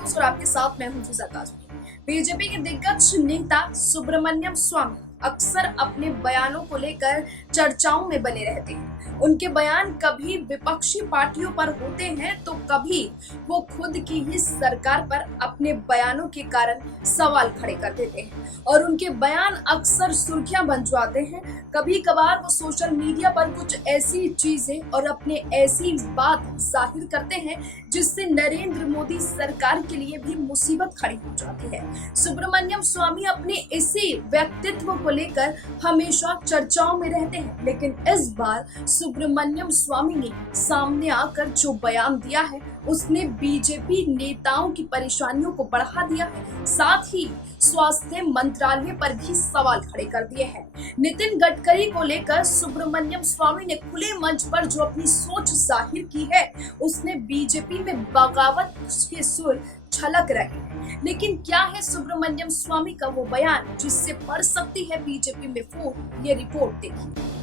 News और आपके साथ मैं हूं फिजा काजमी। बीजेपी के दिग्गज नेता सुब्रमण्यम स्वामी अक्सर अपने बयानों को लेकर चर्चाओं में बने रहते हैं। उनके बयान कभी विपक्षी पार्टियों पर होते हैं तो कभी वो खुद की ही सरकार पर अपने बयानों के कारण सवाल खड़े कर देते हैं और उनके बयान अक्सर सुर्खियां बन जाते हैं। कभी कभार वो सोशल मीडिया पर कुछ ऐसी चीजें और अपने ऐसी बात जाहिर करते हैं जिससे नरेंद्र मोदी सरकार के लिए भी मुसीबत खड़ी हो जाती है। सुब्रमण्यम स्वामी अपने इसी व्यक्तित्व को लेकर हमेशा चर्चाओं में रहते हैं, लेकिन इस बार सुब्रमण्यम स्वामी ने सामने आकर जो बयान दिया है उसने बीजेपी नेताओं की परेशानियों को बढ़ा दिया है, साथ ही स्वास्थ्य मंत्रालय पर भी सवाल खड़े कर दिए हैं। नितिन गडकरी को लेकर सुब्रमण्यम स्वामी ने खुले मंच पर जो अपनी सोच जाहिर की है उसने बीजेपी में बगावत के सुर छलक रहे हैं। लेकिन क्या है सुब्रमण्यम स्वामी का वो बयान जिससे पड़ सकती है बीजेपी में फूट? ये रिपोर्ट देखिए।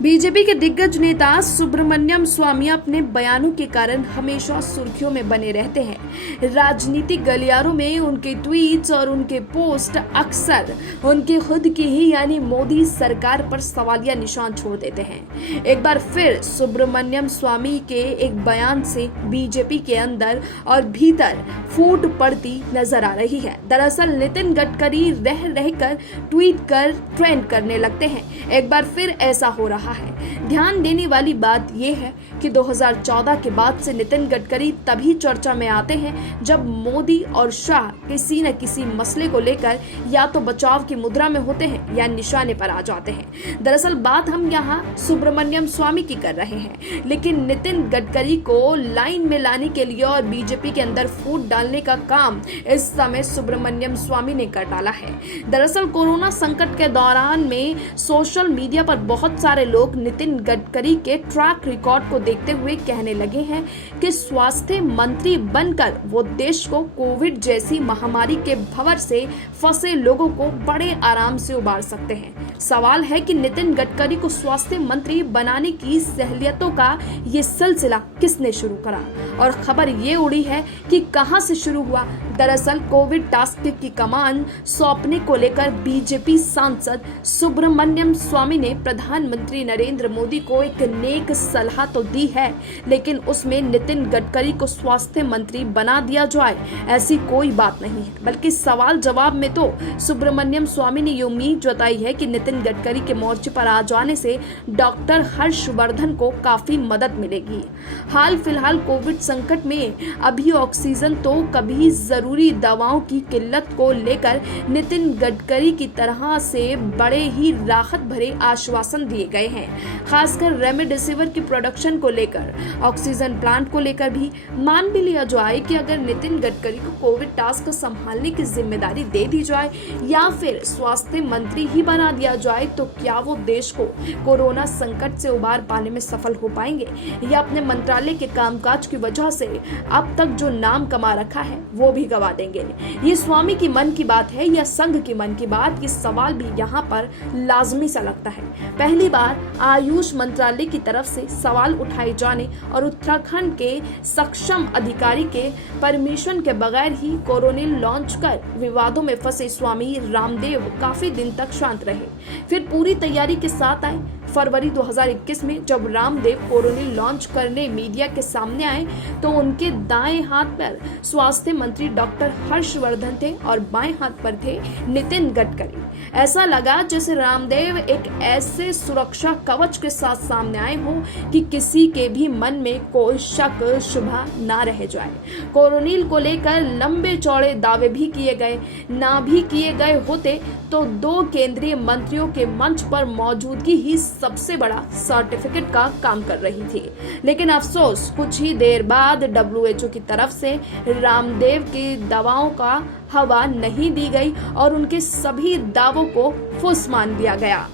बीजेपी के दिग्गज नेता सुब्रमण्यम स्वामी अपने बयानों के कारण हमेशा सुर्खियों में बने रहते हैं। राजनीतिक गलियारों में उनके ट्वीट्स और उनके पोस्ट अक्सर उनके खुद की ही यानी मोदी सरकार पर सवालिया निशान छोड़ देते हैं। एक बार फिर सुब्रमण्यम स्वामी के एक बयान से बीजेपी के अंदर और भीतर फूट पड़ती नजर आ रही है। दरअसल नितिन गडकरी रह रहकर ट्वीट कर ट्रेंड करने लगते हैं। एक बार फिर ऐसा हो रहा है। ध्यान देने वाली बात यह है कि 2014 के बाद से नितिन गडकरी तभी चर्चा में आते हैं जब मोदी और शाह किसी न किसी मसले को लेकर या तो बचाव की मुद्रा में होते हैं या निशाने पर आ जाते हैं। दरअसल बात हम यहाँ सुब्रमण्यम स्वामी की कर रहे हैं, लेकिन नितिन गडकरी को लाइन में लाने के लिए और बीजेपी के अंदर फूट डालने का काम इस समय सुब्रमण्यम स्वामी ने कर डाला है। दरअसल कोरोना संकट के दौरान में सोशल मीडिया पर बहुत सारे लोग नितिन गडकरी के ट्रैक रिकॉर्ड को देखते हुए कहने लगे हैं कि स्वास्थ्य मंत्री बनकर वो देश को कोविड जैसी महामारी के भंवर से फंसे लोगों को बड़े आराम से उबार सकते हैं। सवाल है कि नितिन गडकरी को स्वास्थ्य मंत्री बनाने की सहलियतों का ये सिलसिला किसने शुरू करा और खबर ये उड़ी है कि कहां से शुरू हुआ। दरअसल कोविड टास्क की कमान सौंपने को लेकर बीजेपी सांसद सुब्रमण्यम स्वामी ने प्रधानमंत्री नरेंद्र मोदी को एक नेक सलाह तो दी है, लेकिन उसमें नितिन गडकरी को स्वास्थ्य मंत्री बना दिया जाए ऐसी कोई बात नहीं है। बल्कि सवाल जवाब में तो सुब्रमण्यम स्वामी ने ये उम्मीद जताई है कि नितिन गडकरी के मोर्चे पर आ जाने से डॉक्टर हर्षवर्धन को काफी मदद मिलेगी। हाल फिलहाल कोविड संकट में अभी ऑक्सीजन तो कभी जरूरी दवाओं की किल्लत को लेकर नितिन गडकरी की तरह से बड़े ही राहत भरे आश्वासन दिए गए हैं। खासकर रेमडेसिविर की प्रोडक्शन को लेकर, ऑक्सीजन प्लांट को लेकर भी मान भी लिया जाए कि अगर नितिन गडकरी को कोविड टास्क संभालने की जिम्मेदारी दे दी जाए या फिर स्वास्थ्य मंत्री ही बना दिया जाए तो क्या वो देश को कोरोना संकट से उबार पाने में सफल हो पाएंगे या अपने मंत्रालय के कामकाज की वजह से अब तक जो नाम कमा रखा है वो भी गवा देंगे। ये स्वामी की मन की बात है या संघ की मन की बात, ये सवाल भी यहाँ पर लाजमी सा लगता है। पहली बार आयुष मंत्रालय की तरफ से सवाल उठाए जाने और उत्तराखंड के सक्षम अधिकारी के परमिशन के बगैर ही कोरोनिल लॉन्च कर विवादों में फंसे स्वामी रामदेव काफी दिन तक शांत रहे, फिर पूरी तैयारी के साथ आए। फरवरी 2021 में जब रामदेव कोरोनिल लॉन्च करने मीडिया के सामने आए तो उनके दाएं हाथ पर स्वास्थ्य मंत्री डॉक्टर हर्षवर्धन थे और बाएं हाथ पर थे नितिन गडकरी। ऐसा लगा जैसे रामदेव एक ऐसे सुरक्षा कवच के साथ सामने आए हो कि किसी के भी मन में कोई शक शुबा ना रह जाए। कोरोनिल को लेकर लंबे चौड़े दावे भी किए गए, ना भी किए गए होते तो दो केंद्रीय मंत्रियों के मंच पर मौजूदगी ही सबसे बड़ा सर्टिफिकेट का काम कर रही थी। लेकिन अफसोस कुछ ही देर बाद WHO की तरफ से रामदेव की दवाओं का हवा नहीं दी गई और उनके सभी दावों को फुस मान दिया गया।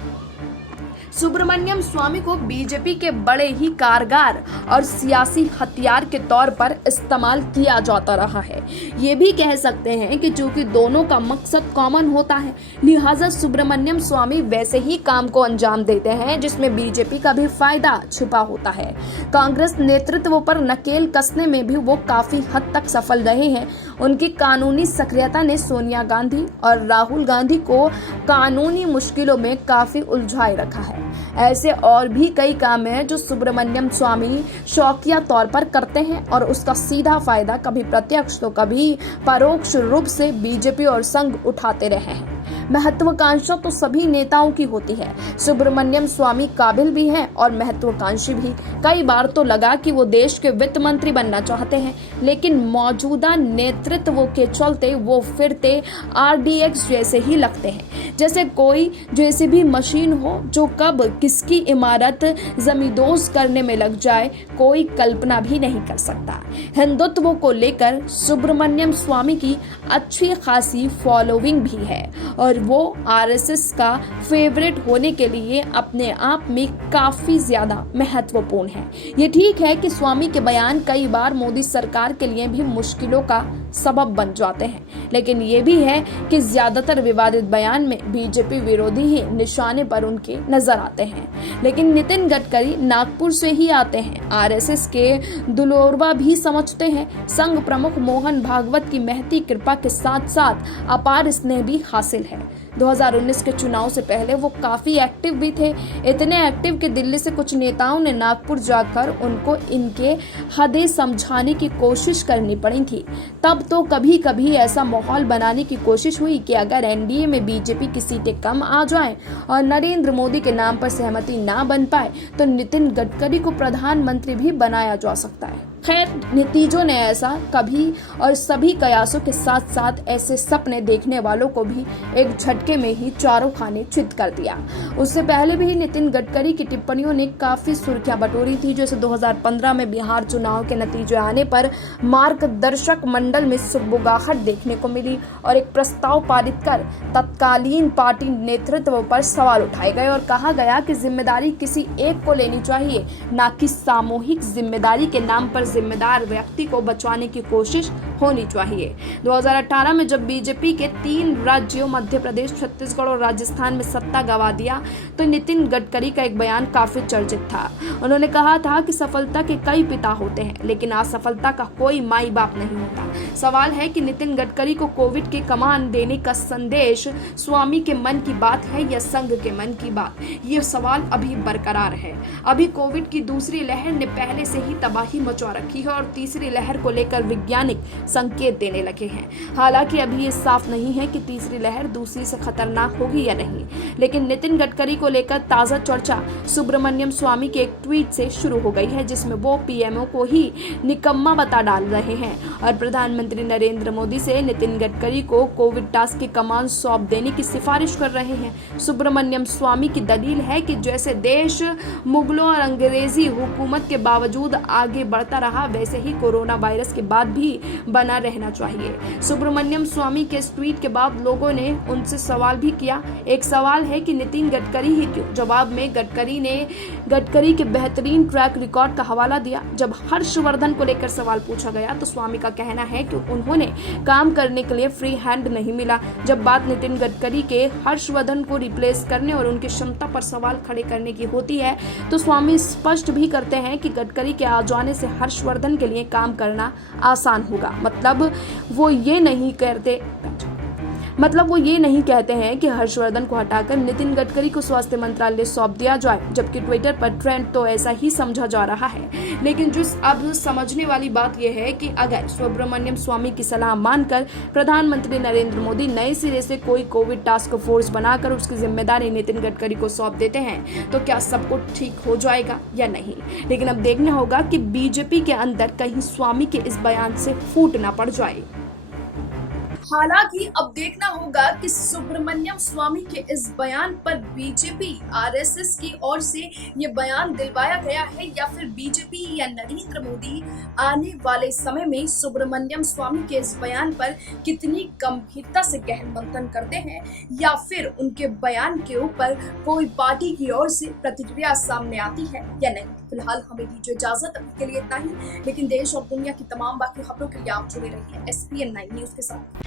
सुब्रमण्यम स्वामी को बीजेपी के बड़े ही कारगर और सियासी हथियार के तौर पर इस्तेमाल किया जाता रहा है। ये भी कह सकते हैं कि चूंकि दोनों का मकसद कॉमन होता है, लिहाजा सुब्रमण्यम स्वामी वैसे ही काम को अंजाम देते हैं जिसमें बीजेपी का भी फायदा छिपा होता है। कांग्रेस नेतृत्व पर नकेल कसने में भी वो काफी हद तक सफल रहे हैं उनकी कानूनी सक्रियता ने सोनिया गांधी और राहुल गांधी को कानूनी मुश्किलों में काफी उलझाए रखा है। ऐसे और भी कई काम हैं जो सुब्रमण्यम स्वामी शौकिया तौर पर करते हैं और उसका सीधा फायदा कभी प्रत्यक्ष तो कभी परोक्ष रूप से बीजेपी और संघ उठाते रहे हैं। महत्वाकांक्षा तो सभी नेताओं की होती है। सुब्रमण्यम स्वामी काबिल भी हैं और महत्वाकांक्षी भी। कई बार तो लगा कि वो देश के वित्त मंत्री बनना चाहते हैं, लेकिन मौजूदा नेतृत्व के चलते वो फिरते RDX जैसे ही लगते हैं, जैसे कोई JCB मशीन हो जो कब किसकी इमारत जमींदोज करने में लग जाए कोई कल्पना भी नहीं कर सकता। हिंदुत्व को लेकर सुब्रमण्यम स्वामी की अच्छी खासी फॉलोइंग भी है और वो RSS का फेवरेट होने के लिए अपने आप में काफी ज्यादा महत्वपूर्ण है। ये ठीक है कि स्वामी के बयान कई बार मोदी सरकार के लिए भी मुश्किलों का सबब बन जाते हैं, लेकिन ये भी है कि ज्यादातर विवादित बयान में बीजेपी विरोधी ही निशाने पर उनके नजर आते हैं। लेकिन नितिन गडकरी नागपुर से ही आते हैं, RSS के दुलोरवा भी समझते हैं। संघ प्रमुख मोहन भागवत की महती कृपा के साथ साथ अपार स्नेह भी हासिल है। 2019 के चुनाव से पहले वो काफी एक्टिव भी थे, इतने एक्टिव कि दिल्ली से कुछ नेताओं ने नागपुर जाकर उनको इनके हदें समझाने की कोशिश करनी पड़ी थी। तब तो कभी कभी ऐसा माहौल बनाने की कोशिश हुई कि अगर NDA में बीजेपी की सीटें कम आ जाएं और नरेंद्र मोदी के नाम पर सहमति ना बन पाए तो नितिन गडकरी को प्रधानमंत्री भी बनाया जा सकता है। खैर, नतीजों ने ऐसा कभी और सभी कयासों के साथ साथ ऐसे सपने देखने वालों को भी एक झटके में ही चारों खाने चित कर दिया। उससे पहले भी नितिन गडकरी की टिप्पणियों ने काफी सुर्खियां बटोरी थी, जैसे 2015 में बिहार चुनाव के नतीजे आने पर मार्गदर्शक मंडल में सुगबुगाहट देखने को मिली और एक प्रस्ताव पारित कर तत्कालीन पार्टी नेतृत्व पर सवाल उठाए गए और कहा गया कि जिम्मेदारी किसी एक को लेनी चाहिए, न कि सामूहिक जिम्मेदारी के नाम पर जिम्मेदार व्यक्ति को बचाने की कोशिश होनी चाहिए। 2018 में जब बीजेपी के 3 राज्यों मध्य प्रदेश, छत्तीसगढ़ और राजस्थान में सत्ता गंवा दिया तो नितिन गडकरी का एक बयान काफी चर्चित था। उन्होंने कहा था कि सफलता के कई पिता होते हैं लेकिन असफलता का कोई माई बाप नहीं होता। सवाल है कि नितिन गडकरी को कोविड के कमान देने का संदेश स्वामी के मन की बात है या संघ के मन की बात, ये सवाल अभी बरकरार है। अभी कोविड की दूसरी लहर ने पहले से ही तबाही मचा रखी है और तीसरी लहर को लेकर वैज्ञानिक संकेत देने लगे हैं। हालांकि अभी ये साफ नहीं है कि तीसरी लहर दूसरी से खतरनाक होगी या नहीं, लेकिन नितिन गडकरी को लेकर ताजा चर्चा सुब्रमण्यम स्वामी के एक ट्वीट से शुरू हो गई है, जिसमें वो PMO को ही निकम्मा बता डाल रहे हैं और प्रधानमंत्री नरेंद्र मोदी से नितिन गडकरी को कोविड टास्क की कमान सौंप देने की सिफारिश कर रहे हैं। सुब्रमण्यम स्वामी की दलील है कि जैसे देश मुगलों और अंग्रेजी हुकूमत के बावजूद आगे बढ़ता रहा वैसे ही कोरोना वायरस के बाद भी बना रहना चाहिए। सुब्रमण्यम स्वामी के इस ट्वीट के बाद लोगों ने उनसे सवाल भी किया। एक सवाल है कि नितिन गडकरी ही क्यों? जवाब में गडकरी ने गडकरी के बेहतरीन ट्रैक रिकॉर्ड का हवाला दिया। जब हर्षवर्धन को लेकर सवाल पूछा गया तो स्वामी का कहना है कि उन्होंने काम करने के लिए फ्री हैंड नहीं मिला। जब बात नितिन गडकरी के हर्षवर्धन को रिप्लेस करने और उनकी क्षमता पर सवाल खड़े करने की होती है तो स्वामी स्पष्ट भी करते हैं कि गडकरी के आ जाने से हर्षवर्धन के लिए काम करना आसान होगा। मतलब वो ये नहीं कहते हैं कि हर्षवर्धन को हटाकर नितिन गडकरी को स्वास्थ्य मंत्रालय सौंप दिया जाए, जबकि ट्विटर पर ट्रेंड तो ऐसा ही समझा जा रहा है। लेकिन जो अब समझने वाली बात यह है कि अगर सुब्रमण्यम स्वामी की सलाह मानकर प्रधानमंत्री नरेंद्र मोदी नए सिरे से कोई कोविड टास्क फोर्स बनाकर उसकी जिम्मेदारी नितिन गडकरी को सौंप देते हैं तो क्या सब कुछ ठीक हो जाएगा या नहीं। लेकिन अब देखना होगा कि बीजेपी के अंदर कहीं स्वामी के इस बयान से फूट ना पड़ जाए। हालांकि अब देखना होगा कि सुब्रमण्यम स्वामी के इस बयान पर बीजेपी RSS की ओर से ये बयान दिलवाया गया है या फिर बीजेपी या नरेंद्र मोदी आने वाले समय में सुब्रमण्यम स्वामी के इस बयान पर कितनी गंभीरता से गहन मंथन करते हैं या फिर उनके बयान के ऊपर कोई पार्टी की ओर से प्रतिक्रिया सामने आती है या नहीं। फिलहाल हमें दीजिए इजाजत, अभी के लिए इतना ही, लेकिन देश और दुनिया की तमाम बाकी खबरों के लिए आप जुड़े रहिए SPN9 न्यूज के साथ।